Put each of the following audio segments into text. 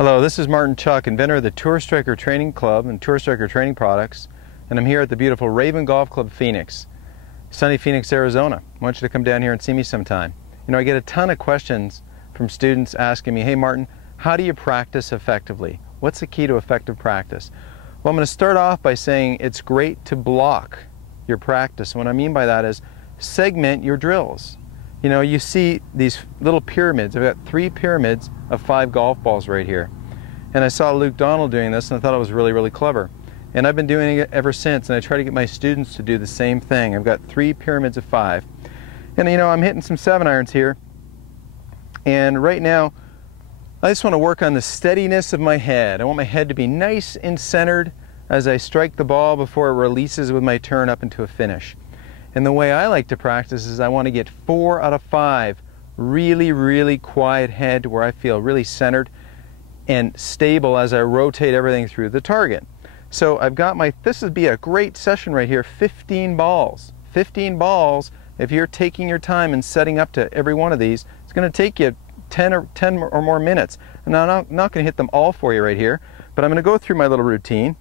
Hello, this is Martin Chuck, inventor of the Tour Striker Training Club and Tour Striker Training Products, and I'm here at the beautiful Raven Golf Club Phoenix, sunny Phoenix, Arizona. I want you to come down here and see me sometime. You know, I get a ton of questions from students asking me, hey Martin, how do you practice effectively? What's the key to effective practice? Well, I'm going to start off by saying it's great to block your practice. What I mean by that is segment your drills. You know, you see these little pyramids. I've got 3 pyramids of 5 golf balls right here. And I saw Luke Donald doing this and I thought it was really, really clever. And I've been doing it ever since, and I try to get my students to do the same thing. I've got 3 pyramids of 5. And you know, I'm hitting some 7-irons here. And right now, I just want to work on the steadiness of my head. I want my head to be nice and centered as I strike the ball before it releases with my turn up into a finish. And the way I like to practice is I want to get 4 out of 5 really, really quiet head where I feel really centered and stable as I rotate everything through the target. So I've got this would be a great session right here, 15 balls. 15 balls, if you're taking your time and setting up to every one of these, it's going to take you 10 or more minutes. And now I'm not going to hit them all for you right here, but I'm going to go through my little routine,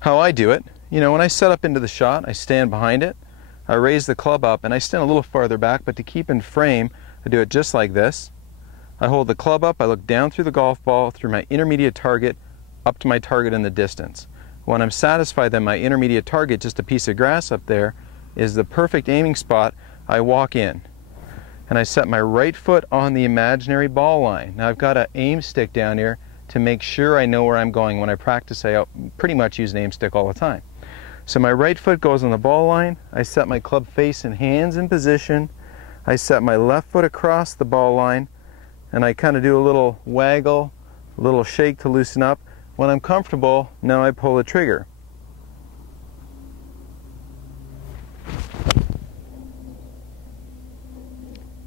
how I do it. You know, when I set up into the shot, I stand behind it, I raise the club up, and I stand a little farther back, but to keep in frame, I do it just like this. I hold the club up, I look down through the golf ball, through my intermediate target, up to my target in the distance. When I'm satisfied that my intermediate target, just a piece of grass up there, is the perfect aiming spot, I walk in. And I set my right foot on the imaginary ball line. Now I've got an aim stick down here to make sure I know where I'm going. When I practice, I pretty much use an aim stick all the time. So my right foot goes on the ball line, I set my club face and hands in position, I set my left foot across the ball line, and I kind of do a little waggle, a little shake to loosen up. When I'm comfortable, now I pull the trigger.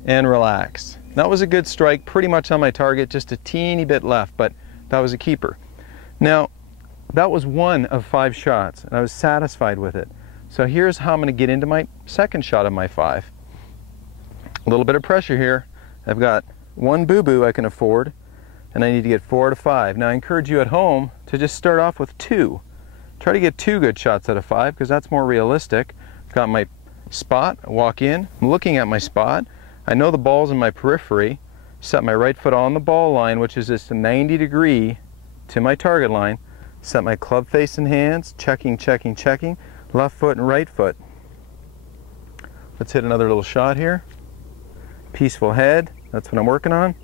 And relax. That was a good strike, pretty much on my target, just a teeny bit left, but that was a keeper. Now, that was 1 of 5 shots, and I was satisfied with it. So here's how I'm going to get into my second shot of my 5. A little bit of pressure here. I've got 1 boo-boo I can afford, and I need to get 4 out of 5. Now I encourage you at home to just start off with 2. Try to get 2 good shots out of 5, because that's more realistic. I've got my spot, I walk in, I'm looking at my spot, I know the ball's in my periphery, set my right foot on the ball line, which is just a 90 degree to my target line, set my club face and hands, checking, checking, checking, left foot and right foot. Let's hit another little shot here. Peaceful head, that's what I'm working on.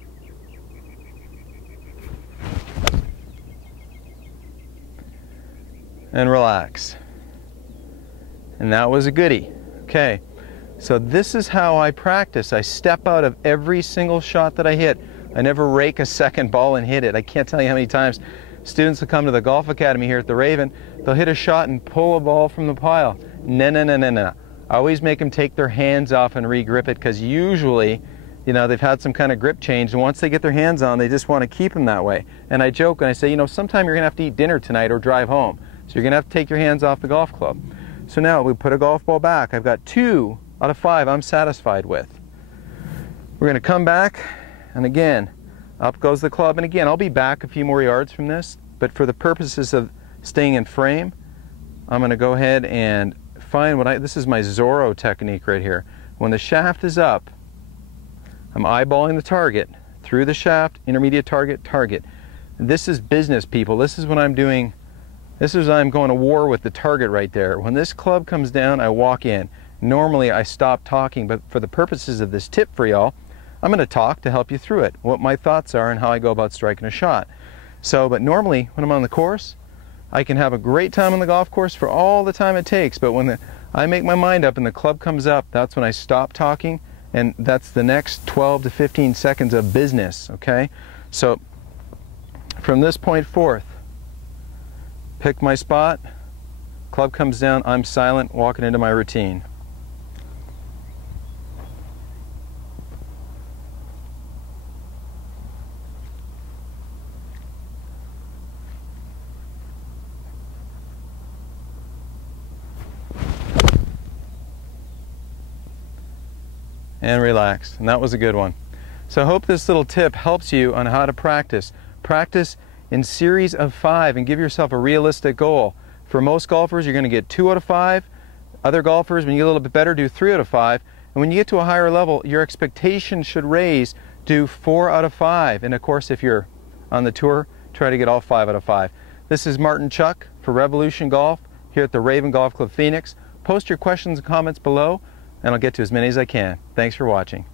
And relax. And that was a goodie. Okay, so this is how I practice. I step out of every single shot that I hit. I never rake a second ball and hit it. I can't tell you how many times students will come to the Golf Academy here at the Raven, they'll hit a shot and pull a ball from the pile. No, no, no, no, no. I always make them take their hands off and re-grip it, because usually, you know, they've had some kind of grip change, and once they get their hands on, they just want to keep them that way. And I joke and I say, you know, sometime you're going to have to eat dinner tonight or drive home. So you're going to have to take your hands off the golf club. So now we put a golf ball back. I've got 2 out of 5 I'm satisfied with. We're going to come back, and again, up goes the club, and again, I'll be back a few more yards from this, but for the purposes of staying in frame, I'm going to go ahead and find this is my Zorro technique right here. When the shaft is up, I'm eyeballing the target, through the shaft, intermediate target, target. This is business, people. This is when I'm going to war with the target right there. When this club comes down, I walk in. Normally I stop talking, but for the purposes of this tip for y'all, I'm going to talk to help you through it, what my thoughts are and how I go about striking a shot. So, but normally when I'm on the course, I can have a great time on the golf course for all the time it takes, but when I make my mind up and the club comes up, that's when I stop talking, and that's the next 12 to 15 seconds of business, okay? So, from this point forth, pick my spot, club comes down, I'm silent, walking into my routine. And relax. And that was a good one. So I hope this little tip helps you on how to practice. Practice in series of 5 and give yourself a realistic goal. For most golfers, you're going to get 2 out of 5. Other golfers, when you get a little bit better, do 3 out of 5. And when you get to a higher level, your expectation should raise to 4 out of 5. And of course, if you're on the tour, try to get all 5 out of 5. This is Martin Chuck for Revolution Golf here at the Raven Golf Club Phoenix. Post your questions and comments below, and I'll get to as many as I can. Thanks for watching.